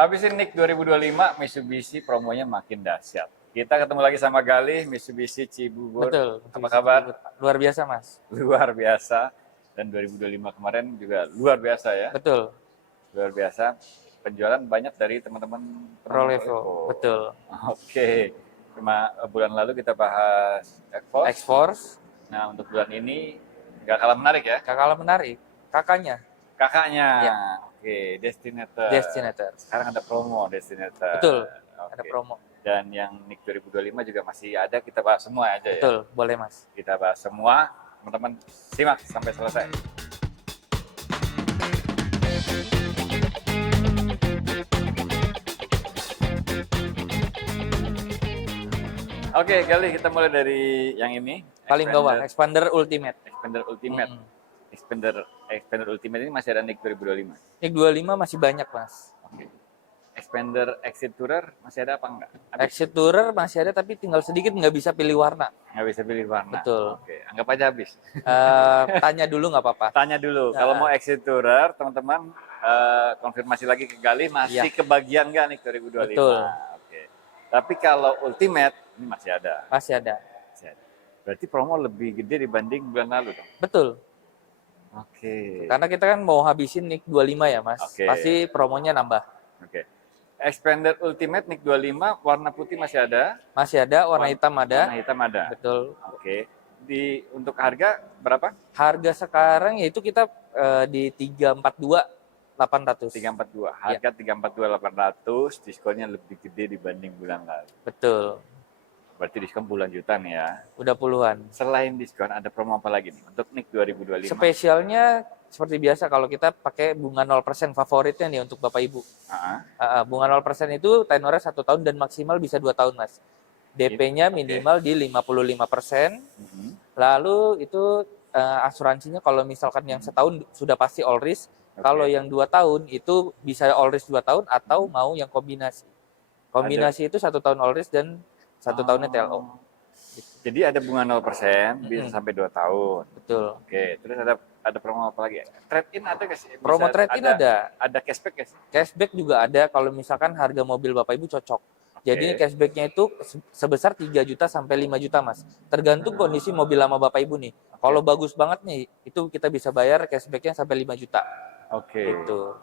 Habisin NIK 2025, Mitsubishi promonya makin dahsyat. Kita ketemu lagi sama Galih, Mitsubishi Cibubur. Betul. Apa kabar? Luar biasa, Mas. Luar biasa. Dan 2025 kemarin juga luar biasa ya. Betul. Luar biasa. Penjualan banyak dari teman-teman Rolevo. Betul. Oke. Cuma bulan lalu kita bahas X-Force. Nah, untuk bulan ini nggak kalah menarik ya? Gak kalah menarik. Kakaknya. Kakaknya. Ya. Oke, Destinator. Destinator. Sekarang ada promo Destinator. Betul. Oke. Ada promo. Dan yang NIK 2025 juga masih ada, kita bahas semua aja ya. Betul, boleh Mas. Kita bahas semua, teman-teman simak sampai selesai. Oke, kali kita mulai dari yang ini. Paling bawah, Expander Ultimate. Expander Ultimate. Expander Ultimate ini masih ada NIK 2025. NIK 25 masih banyak, Mas. Oke. Expander Exit Tourer masih ada apa enggak? Exit Tourer masih ada, tapi tinggal sedikit, nggak bisa pilih warna. Nggak bisa pilih warna. Betul. Oke, anggap aja habis. Tanya dulu nggak apa-apa. Tanya dulu, kalau mau Exit Tourer, teman-teman konfirmasi lagi ke Galih, masih kebagian nggak nih 2025? Betul. Oke. Tapi kalau Ultimate, ini masih ada. Masih ada. Berarti promo lebih gede dibanding bulan lalu dong? Betul. Oke. Karena kita kan mau habisin NIK 25 ya, Mas. Oke. Pasti promonya nambah. Oke. Expander Ultimate NIK 25, warna putih masih ada? Masih ada, warna hitam ada. Warna hitam ada. Betul. Oke. Untuk harga berapa? Harga sekarang yaitu kita di 342.800. 342. Harga 342.800, diskonnya lebih gede dibanding bulan lalu. Betul. Berarti diskon puluhan juta nih ya. Udah puluhan. Selain diskon, ada promo apa lagi nih untuk NIK 2025? Spesialnya seperti biasa kalau kita pakai bunga 0% favoritnya nih untuk Bapak Ibu. Bunga 0% itu tenornya 1 tahun dan maksimal bisa 2 tahun, Mas. DP-nya minimal di 55%. Lalu itu asuransinya kalau misalkan yang setahun sudah pasti all risk. Kalau yang 2 tahun itu bisa all risk 2 tahun atau mau yang kombinasi. Kombinasi itu 1 tahun all risk dan 1 tahunnya TLO. Jadi ada bunga 0%, bisa sampai 2 tahun. Betul. Oke, terus ada promo apa lagi? Trade-in ada nggak sih? Promo trade-in ada. Ada cashback nggak sih? Cashback juga ada kalau misalkan harga mobil Bapak Ibu cocok. Jadi cashbacknya itu sebesar 3 juta sampai 5 juta, Mas. Tergantung kondisi mobil lama Bapak Ibu nih. Kalau bagus banget nih, itu kita bisa bayar cashbacknya sampai 5 juta. Oke. Gitu.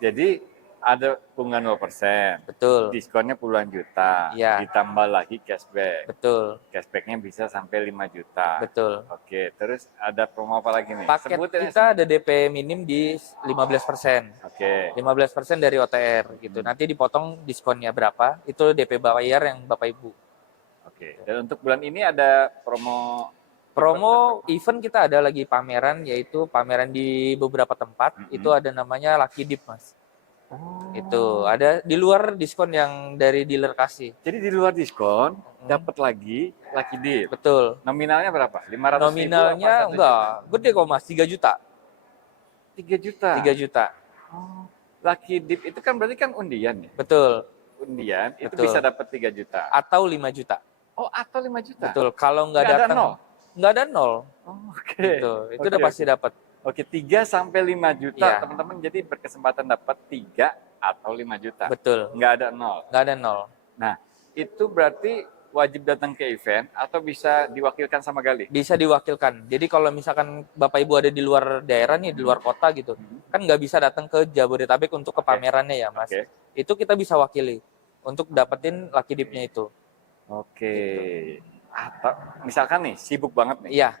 Jadi ada bunga 0%. Betul. Diskonnya puluhan juta. Iya. Ditambah lagi cashback. Betul. Cashbacknya bisa sampai 5 juta. Betul. Oke, terus ada promo apa lagi nih? Paket kita ada DP minim di 15%. Oke. 15% dari OTR gitu. Nanti dipotong diskonnya berapa, itu DP bayar yang Bapak Ibu. Oke. Dan untuk bulan ini ada promo event kita ada lagi pameran, yaitu pameran di beberapa tempat. Itu ada namanya Lucky Dip, Mas. Itu ada di luar diskon yang dari dealer kasih. Jadi di luar diskon dapat lagi Lucky Dip. Betul. Nominalnya berapa? 500 Nominalnya enggak, gede kok Mas, 3 juta. 3 juta. 3 juta. Oh. Lucky Dip itu kan berarti kan undian ya? Betul. Undian itu Betul. bisa dapat 3 juta. Atau 5 juta. Oh, atau 5 juta. Betul. Kalau nggak ada datang, nol. Nggak ada nol. Oh, oke. Gitu. Itu udah pasti dapat. Oke, 3 sampai 5 juta, Iya. teman-teman jadi berkesempatan dapat 3 atau 5 juta. Betul. Nggak ada nol. Nggak ada nol. Nah, itu berarti wajib datang ke event atau bisa diwakilkan sama Galih? Bisa diwakilkan. Jadi kalau misalkan Bapak Ibu ada di luar daerah nih, di luar kota gitu, kan nggak bisa datang ke Jabodetabek untuk ke pamerannya ya, Mas. Itu kita bisa wakili untuk dapetin Lucky Dip-nya itu. Oke. Atau misalkan nih sibuk banget nih. Iya.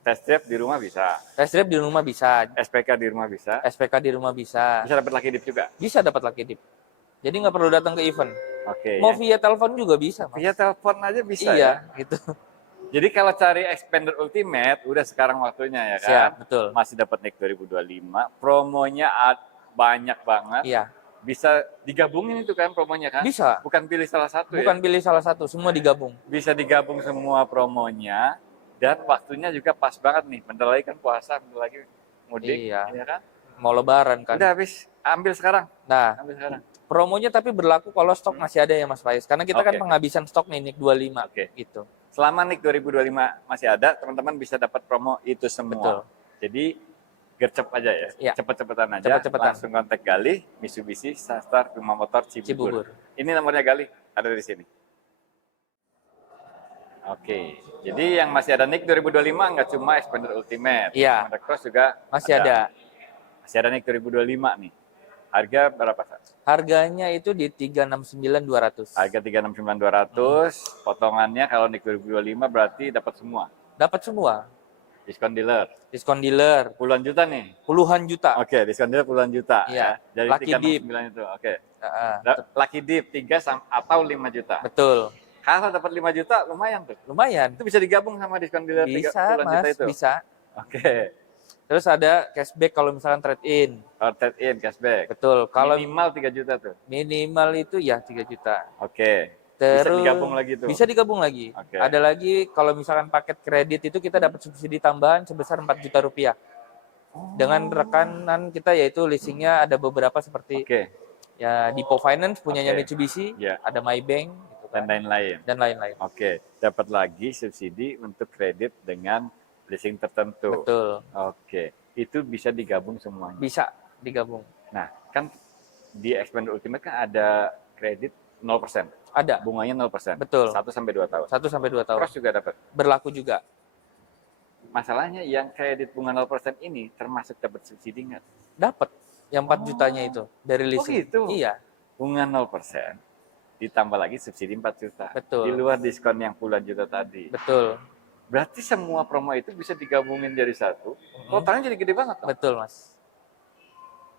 Test drive di rumah bisa. Test drive di rumah bisa. SPK di rumah bisa. SPK di rumah bisa. Bisa dapat Lucky Dip juga. Bisa dapat Lucky Dip. Jadi nggak perlu datang ke event. Oke. Mau via telepon juga bisa, Mas. Via telepon aja bisa iya, ya. gitu. Jadi kalau cari Expander Ultimate udah sekarang waktunya ya kan. Siap, betul. Masih dapat NIK 2025. Promonya banyak banget. Iya. Bisa digabungin itu kan promonya kan? Bisa. Bukan pilih salah satu ya? Bukan pilih salah satu, semua digabung. Bisa digabung semua promonya. Dan waktunya juga pas banget nih. Bentar lagi kan puasa, bentar lagi mudik. Iya. Ya kan? Mau lebaran kan. Udah habis, ambil sekarang. Nah, Ambil sekarang. promonya tapi berlaku kalau stok masih ada ya Mas Faiz. Karena kita kan penghabisan stok nih NIK 25 gitu. Selama NIK 2025 masih ada, teman-teman bisa dapat promo itu semua. Betul. Jadi gercep aja ya. Iya. Cepet-cepetan aja. Cepet-cepetan. Langsung kontak Gali, Mitsubishi Sunstar Prima Motor Cibubur. Cibubur. Ini nomornya Gali, ada di sini. Oke, jadi yang masih ada NIK 2025 nggak cuma Xpander Ultimate, Iya. Xpander Cross juga Masih ada. Masih ada NIK 2025 nih. Harga berapa, Pak? Harganya itu di 369.200. Harga 369.200, potongannya kalau NIK 2025 berarti dapat semua. Dapat semua. Diskon dealer. Diskon dealer Puluhan juta nih. puluhan juta. Oke, diskon dealer puluhan juta Iya. ya. Dari Lucky 369 itu. Oke. Heeh. Lucky Dip 3 atau 5 juta. Betul. Kalau dapat 5 juta lumayan tuh. Lumayan. Itu bisa digabung sama diskon dealer Bisa, puluhan juta Mas. itu. Bisa. Oke. Terus ada cashback kalau misalkan trade in. Kalau trade in cashback. Betul. Kalau Minimal 3 juta tuh. minimal itu ya 3 juta. Oke. Terus Bisa digabung lagi tuh. Bisa digabung lagi. Oke. Ada lagi kalau misalkan paket kredit itu kita dapat subsidi tambahan sebesar 4 juta rupiah. Dengan rekanan kita yaitu leasingnya ada beberapa seperti Oke. ya Depo Finance punyanya Oke. Mitsubishi, Ya. ada Maybank gitu Dan kan, lain-lain. dan lain-lain. Oke. Dapat lagi subsidi untuk kredit dengan leasing tertentu. Betul. Oke. Itu bisa digabung semuanya. Bisa digabung. Nah, kan di Xpander Ultimate kan ada kredit 0%. Ada. Bunganya 0%. Betul. 1 sampai 2 tahun. 1 sampai 2 tahun. Cross juga dapat. Berlaku juga. Masalahnya yang kredit bunga 0% ini termasuk dapat subsidi nggak? Dapat yang 4 jutanya itu dari leasing. gitu? Iya, Bunga 0% ditambah lagi subsidi 4 juta. Betul. Di luar diskon yang puluhan juta tadi. betul. Berarti semua promo itu bisa digabungin jadi satu. Totalnya jadi gede banget. Dong. Betul, Mas.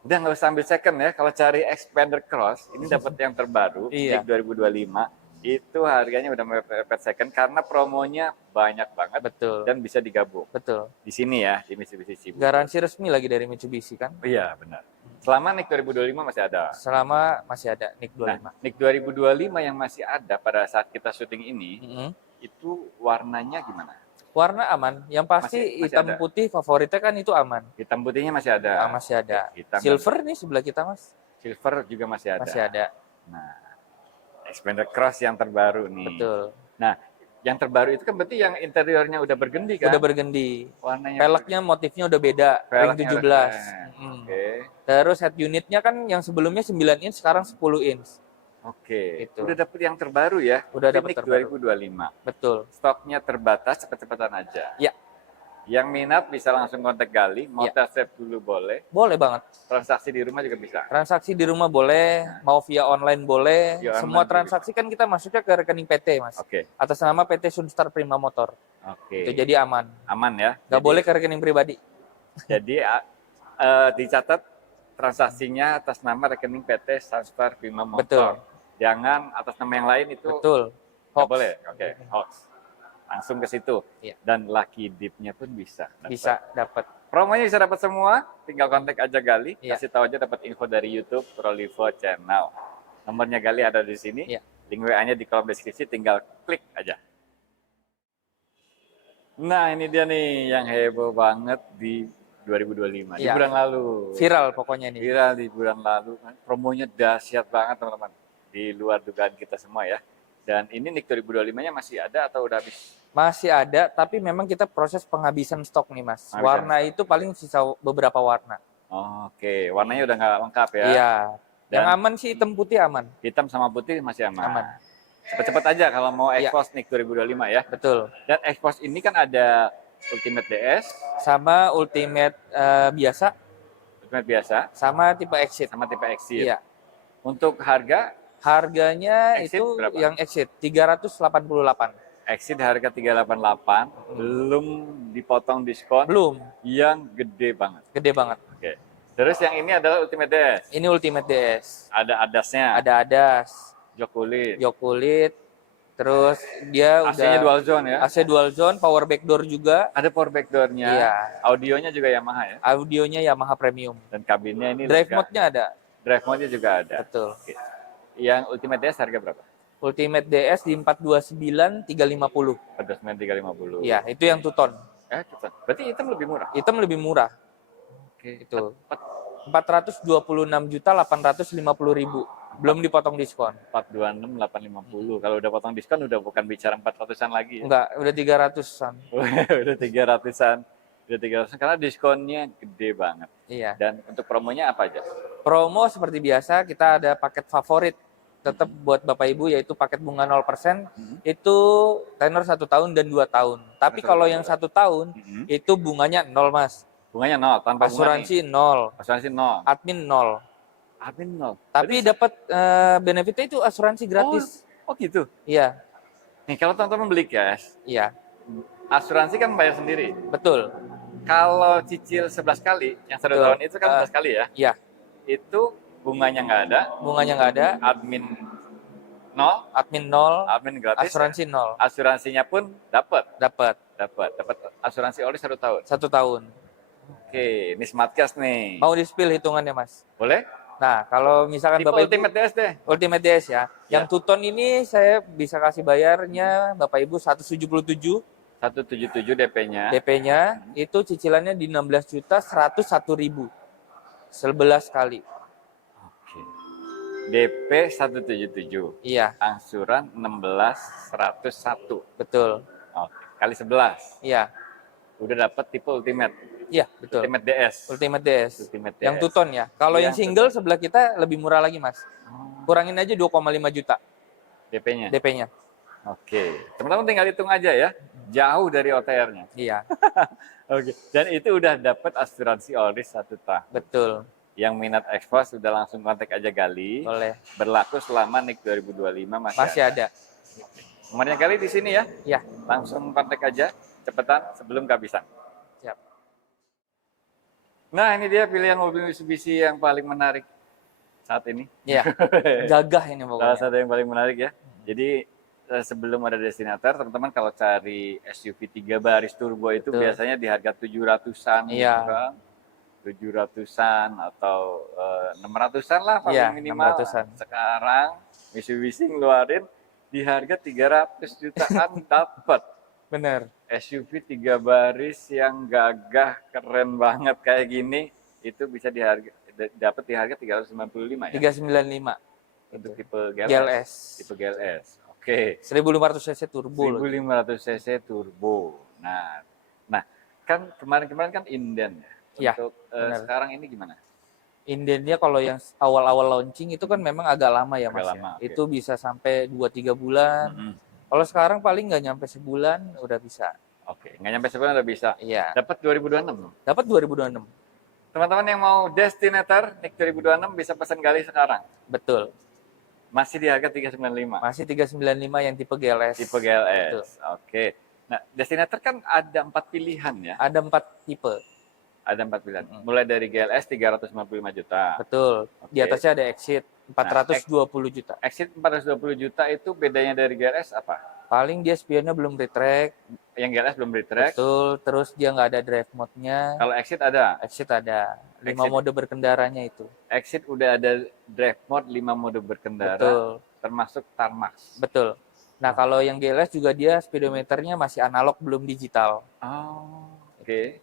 Udah nggak usah ambil second ya. Kalau cari Xpander Cross, ini dapat yang terbaru, Iya. NIK 2025. Itu harganya udah mepet second karena promonya banyak banget Betul. dan bisa digabung. Betul. Di sini ya, di Mitsubishi Cibubur. Garansi resmi lagi dari Mitsubishi kan. Iya, benar. Selama NIK 2025 masih ada. Selama masih ada NIK 25. Nah, NIK 2025 yang masih ada pada saat kita syuting ini, Mm-mm. itu warnanya gimana? Warna aman. Yang pasti Masih hitam ada. putih favoritnya kan itu aman. Hitam putihnya masih ada. Masih ada. Hitam Silver nih sebelah kita, Mas. silver juga masih ada. Masih ada. Nah, Xpander Cross yang terbaru nih. Betul. Nah, yang terbaru itu kan berarti yang interiornya udah bergendi kan? Udah bergendi. Warnanya Peleknya motifnya udah beda. Ring Peleknya 17. udah keren. Mm. Oke. Terus head unitnya kan yang sebelumnya 9 inch, sekarang 10 inch. Oke. Gitu. Udah dapet yang terbaru ya? Udah Ini dapet NIK terbaru. 2025. Betul. Stoknya terbatas, cepet-cepetan aja. Ya. Yang minat bisa langsung kontak Gali, mau Ya. test drive dulu boleh, Boleh banget. transaksi di rumah juga bisa. Transaksi di rumah boleh, mau via online boleh. Via online Semua juga transaksi kan kita masuknya ke rekening PT, Mas. Oke, Atas nama PT Sunstar Prima Motor. oke. Itu jadi aman. Aman ya? Nggak boleh ke rekening pribadi. Jadi dicatat transaksinya atas nama rekening PT Sunstar Prima Motor. Betul. Jangan atas nama yang lain itu Betul. nggak Hoax. boleh. Oke, hoax. Langsung ke situ. Iya. Dan lucky dip-nya pun bisa. dapat. Bisa dapat. Promonya bisa dapat semua, tinggal kontak aja Gali, Iya. kasih tahu aja dapat info dari YouTube Prolivo Channel. Nomornya Gali ada di sini, Iya. link WA-nya di kolom deskripsi, tinggal klik aja. Nah ini dia nih yang heboh banget di 2025, di Iya. bulan lalu. Viral pokoknya nih. Viral di bulan lalu, promonya dahsyat banget teman-teman, di luar dugaan kita semua ya. Dan ini NIK 2025-nya masih ada atau udah habis? Masih ada, tapi memang kita proses penghabisan stok nih, Mas. Penghabisan Warna itu paling sisa beberapa warna. Oke, warnanya udah nggak lengkap ya. Iya. Yang Dan- aman sih hitam putih aman. Hitam sama putih masih aman. Aman. Cepet-cepet aja kalau mau Iya. expose NIK 2025 ya. Betul. Dan expose ini kan ada Ultimate DS, Sama Ultimate biasa, Ultimate biasa, sama tipe Exit. sama tipe Exit. Iya. Untuk harga, Harganya Exit itu berapa? yang Exit 388. Exit harga 388, belum dipotong diskon Belum, yang gede banget. gede banget. Oke. Terus yang ini adalah Ultimate DS. Ini Ultimate DS. Ada adasnya, Ada ADAS, jok kulit. jok kulit, terus dia AC-nya udah dual zone ya. AC dual zone, power backdoor juga. Ada power back door-nya. Iya. Audionya juga Yamaha ya. Audionya Yamaha Premium. Dan kabinnya ini Drive lega. mode-nya ada. Drive mode-nya juga ada. Betul. Oke. Yang Ultimate DS harga berapa? Ultimate DS di 429.350. Pedosman 350. Iya, itu yang two tone. Cepat. Berarti hitam lebih murah. Hitam lebih murah. Oke. Itu 426.850.000. Belum dipotong diskon. 426 850. Kalau udah potong diskon udah bukan bicara 400-an lagi ya. Enggak, udah 300-an. Udah 300-an. Udah 300 karena diskonnya gede banget. Iya. Dan untuk promonya apa aja? Promo seperti biasa, kita ada paket favorit tetap buat Bapak Ibu, yaitu paket bunga 0%, itu tenor 1 tahun dan 2 tahun. Tapi kalau yang 1 tahun, itu bunganya 0, Mas. Bunganya 0, tanpa Asuransi 0. Asuransi 0. Admin 0. Admin 0. Tapi dapat benefitnya itu asuransi gratis. Oh gitu? Iya. Nih kalau teman-teman beli cash, Iya. asuransi kan bayar sendiri. Betul. Kalau cicil 11 kali, yang 1 tahun itu kan 11 kali ya? Iya. Itu bunganya nggak ada. Bunganya nggak ada. Admin 0. Admin 0. Admin gratis. Asuransi 0. Asuransinya pun dapat. Dapat Asuransi oli 1 tahun. 1 tahun. Oke, ini smart cash nih. Mau di-spill hitungannya, Mas? Boleh? Nah, kalau misalkan Tipe Bapak Ibu Ultimate DS deh. Ultimate DS ya. Ya. Yang 2 ton ini saya bisa kasih bayarnya Bapak Ibu 177. 177 DP-nya. DP-nya itu cicilannya di 16.101.000. 11 kali. Oke. DP 177. Iya, Angsuran 16.101. betul. Oke, kali 11. Iya. Udah dapat tipe Ultimate. Iya, betul. Ultimate DS. Ultimate DS. Ultimate DS. Yang 2 ton ya. Kalau Iya, yang single sebelah kita lebih murah lagi, Mas. Oh, Kurangin aja 2,5 juta DP-nya. DP-nya. Oke. Teman-teman tinggal hitung aja ya. Jauh dari OTR-nya. Iya, Oke. Dan itu udah dapat asuransi Oris 1 tahun. betul. Yang minat ekspor sudah langsung kontak aja Gali. Boleh. Berlaku selama NIK 2025 Masih ada. Nomornya Gali di sini ya. Ya, Langsung kontak aja. Cepetan sebelum kehabisan. siap. Nah, ini dia pilihan mobil Mitsubishi yang paling menarik saat ini. Iya. Gagah ini Salah pokoknya. satu yang paling menarik ya. Jadi sebelum ada Destinator, teman-teman kalau cari SUV 3 baris turbo itu Betul. biasanya di harga 700-an Iya. gitu kan. 700-an atau 600-an lah paling Iya, minimal. 600-an. Sekarang Mitsubishi ngeluarin di harga 300 jutaan dapat Bener. SUV 3 baris yang gagah, keren banget kayak gini, itu bisa dapat di harga 395 ya. 395. Untuk tipe GLS. GLS. Tipe GLS. Oke. 1500 cc turbo. 1500 cc turbo. Nah, kan kemarin-kemarin kan inden ya. Iya, Untuk benar. sekarang ini gimana? Indennya kalau yang awal-awal launching itu kan memang agak lama ya, Mas. Agak Ya. lama, oke. Itu bisa sampai 2-3 bulan. Mhm. Kalau sekarang paling nggak nyampe sebulan udah bisa. Oke, nggak nyampe sebulan udah bisa. Iya. Dapat 2026 loh. Dapat 2026. Teman-teman yang mau Destinator NIK 2026 bisa pesan Gali sekarang. Betul. Masih di harga 395. Masih 395 yang tipe GLS. Tipe GLS. Oke. Nah, Destinator kan ada 4 pilihan ya. Ada 4 tipe. Ada 4 pilihan. Mulai dari GLS 355 juta. Betul. Di Oke. atasnya ada Exit 420 juta. Exit 420 juta itu bedanya dari GLS apa? Paling dia spionnya belum retract. Yang GLS belum retract. Betul. Terus dia nggak ada drive mode-nya. Kalau Exit ada. Exit ada. 5 Exit. mode berkendaranya itu. Exit udah ada drive mode 5 mode berkendara. Betul. Termasuk Tarmax. Betul. Nah, kalau yang GLS juga dia speedometernya masih analog, belum digital. Oh, oke.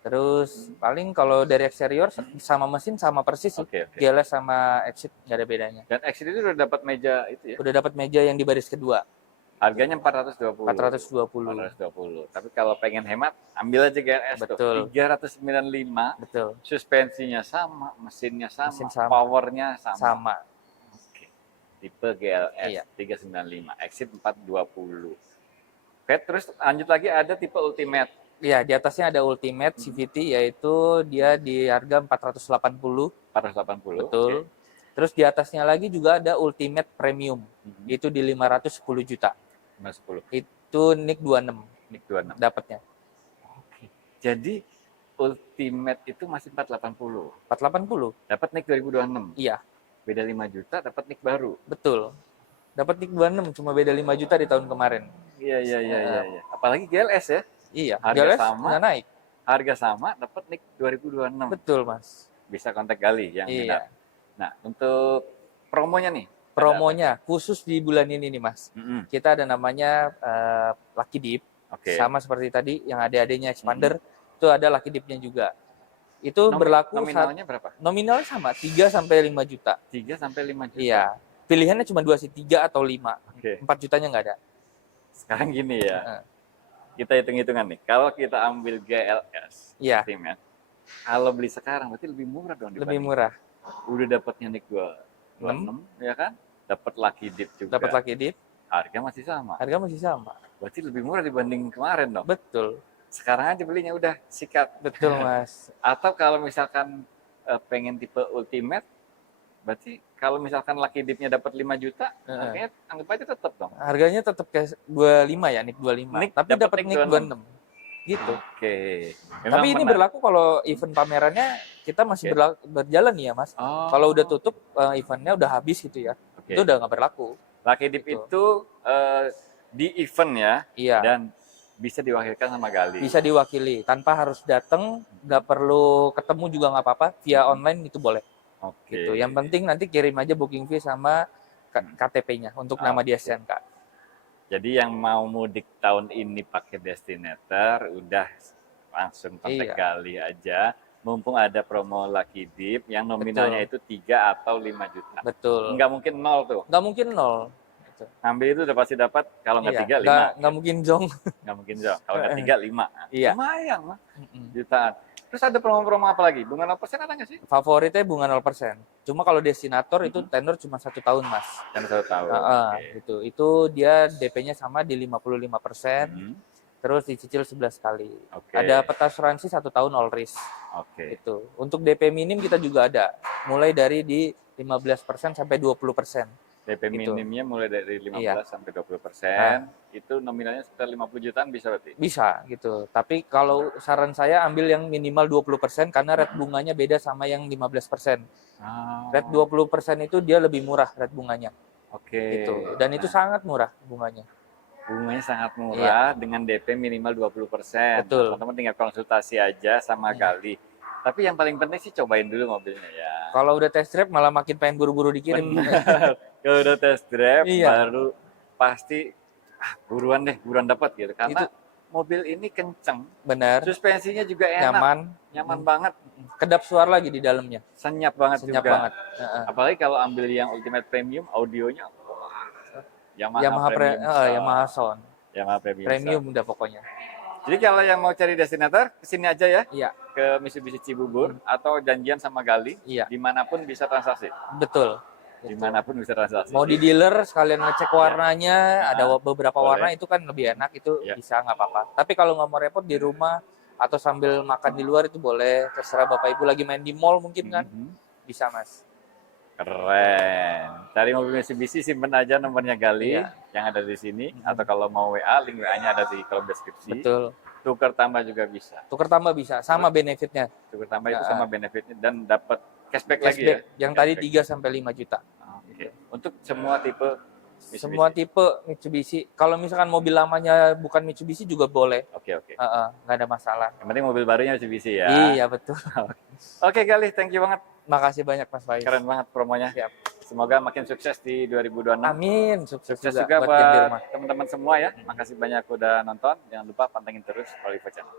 Terus paling kalau dari eksterior sama mesin sama persis sih. Oke. GLS sama Exit nggak ada bedanya. Dan Exit itu udah dapat meja itu ya. Udah dapat meja yang di baris kedua, Harganya 420. 420. 420. Tapi kalau pengen hemat, ambil aja GLS Betul. tuh. 395. Betul. Suspensinya sama, mesinnya sama, Mesin sama. powernya sama. Sama. Oke. Tipe GLS Iya. 395, Exit 420. Oke, terus lanjut lagi ada tipe Ultimate. Iya, di atasnya ada Ultimate CVT, yaitu dia di harga 480. 480. Betul. Oke. Terus di atasnya lagi juga ada Ultimate Premium. Mhm. Itu di 510 juta. 510. Itu NIK 26 NIK 26. dapatnya. Oke. Jadi Ultimate itu masih 480. 480. Dapat NIK 2026. Iya, Beda 5 juta dapat NIK baru. betul. Dapat NIK 26, cuma beda 5 juta di tahun kemarin. Iya. Apalagi GLS ya. Iya, Harga GLS sama. nggak naik. Harga sama dapat NIK 2026. Betul, Mas. Bisa kontak Gali yang Iya. minat. Nah, untuk promonya nih. Promonya khusus di bulan ini nih, Mas. Mhm. Kita ada namanya Lucky Dip. Oke. Sama seperti tadi yang adik-adiknya Expander, itu ada Lucky Dip-nya juga. Itu Nomi- berlaku nominalnya berapa? nominal sama 3 sampai 5 juta. 3 sampai 5 juta. Iya. Pilihannya cuma 2 sih, 3 atau 5. Oke. 4 jutanya nggak ada. Sekarang gini ya. Heeh. kita hitung-hitungan nih. Kalau kita ambil GLS, Iya. Ultimate, kalau beli sekarang berarti lebih murah dong Lebih dibanding. murah. Udah dapatnya Nick 26, ya kan? Dapat Lucky Dip juga. Dapat Lucky Dip. Harga masih sama. Harga masih sama. Berarti lebih murah dibanding kemarin dong. Betul. Sekarang aja belinya udah sikat. Betul, Mas. Atau kalau misalkan pengen tipe Ultimate, berarti kalau misalkan Lucky Dip-nya dapat 5 juta, harganya anggap aja tetap dong. Harganya tetap kayak 25 ya, Nick 25. Nick Tapi dapat Nick 26. Gitu. Oke. Tapi ini berlaku kalau event pamerannya kita masih berjalan nih ya, Mas. Oh. Kalau udah tutup eventnya udah habis gitu ya. Itu udah nggak berlaku. Lucky Dip itu di event ya. Iya. Dan bisa diwakilkan sama Gali. Bisa diwakili tanpa harus datang, nggak perlu ketemu juga nggak apa-apa. Via online itu boleh. Oke. Gitu. Yang penting nanti kirim aja booking fee sama KTP-nya untuk nama di STNK. Jadi yang mau mudik tahun ini pakai Destinator, udah langsung kontak Gali aja. Mumpung ada promo Lucky Dip yang nominalnya itu 3 atau 5 juta. Betul. Nggak mungkin 0 tuh. Nggak mungkin 0. Gitu. Ngambil itu udah pasti dapat, kalau nggak 3, 5. Nggak mungkin jong. Nggak mungkin jong. Kalau nggak 3, 5. Iya. Lumayan lah. Jutaan. Terus ada promo-promo apa lagi? Bunga 0% ada nggak sih? Favoritnya bunga 0%. Cuma kalau Destinator itu tenor cuma 1 tahun, Mas. Tenor 1 tahun. Gitu. Itu dia DP-nya sama di 55%. Terus dicicil 11 kali. Ada peta asuransi 1 tahun all risk. Itu. Untuk DP minim kita juga ada. Mulai dari di 15% sampai 20%. DP minimnya mulai dari 15 sampai 20%. Itu nominalnya sekitar 50 jutaan bisa berarti? Bisa gitu. Tapi kalau saran saya ambil yang minimal 20% karena rate bunganya beda sama yang 15%. Rate 20% itu dia lebih murah rate bunganya. Gitu. Dan itu sangat murah bunganya. Bunganya sangat murah dengan DP minimal 20%. Betul. Teman-teman tinggal konsultasi aja sama Gali. Tapi yang paling penting sih cobain dulu mobilnya ya. Kalau udah test drive malah makin pengen buru-buru dikirim. Kalau udah test drive baru pasti buruan dapat gitu. Karena mobil ini kenceng. Benar. Suspensinya juga enak. Nyaman banget. Kedap suara lagi di dalamnya. Senyap banget Senyap juga. banget. Apalagi kalau ambil yang Ultimate Premium, audionya Yamaha Sound. Yamaha Premium udah pokoknya. Jadi kalau yang mau cari Destinator, kesini aja ya. Iya. Ke Mitsubishi Cibubur atau janjian sama Gali. Iya. Dimanapun bisa transaksi. Betul. Dimanapun bisa transaksi. Mau di dealer sekalian ngecek warnanya, ada beberapa warna itu kan lebih enak, itu bisa nggak apa-apa. Tapi kalau nggak mau repot di rumah atau sambil makan di luar itu boleh, terserah Bapak Ibu lagi main di mall mungkin kan, bisa Mas. Keren. Cari mobil Mitsubishi, simpen aja nomornya Gali yang ada di sini. Atau kalau mau WA, link WA-nya ada di kolom deskripsi. Betul. Tukar tambah juga bisa. Tukar tambah bisa, sama benefitnya. Tukar tambah itu sama benefitnya dan dapat cashback lagi ya. Yang tadi 3 sampai 5 juta. Untuk semua tipe Mitsubishi. Semua tipe Mitsubishi. Kalau misalkan mobil lamanya bukan Mitsubishi juga boleh. Oke. Nggak ada masalah. Yang penting mobil barunya Mitsubishi ya. Iya, betul. Oke Gali, thank you banget. Makasih banyak Mas Faiz. Keren banget promonya. Siap. Semoga makin sukses di 2026. Amin. Sukses juga buat teman-teman semua ya. Makasih banyak udah nonton. Jangan lupa pantengin terus Oliver Channel.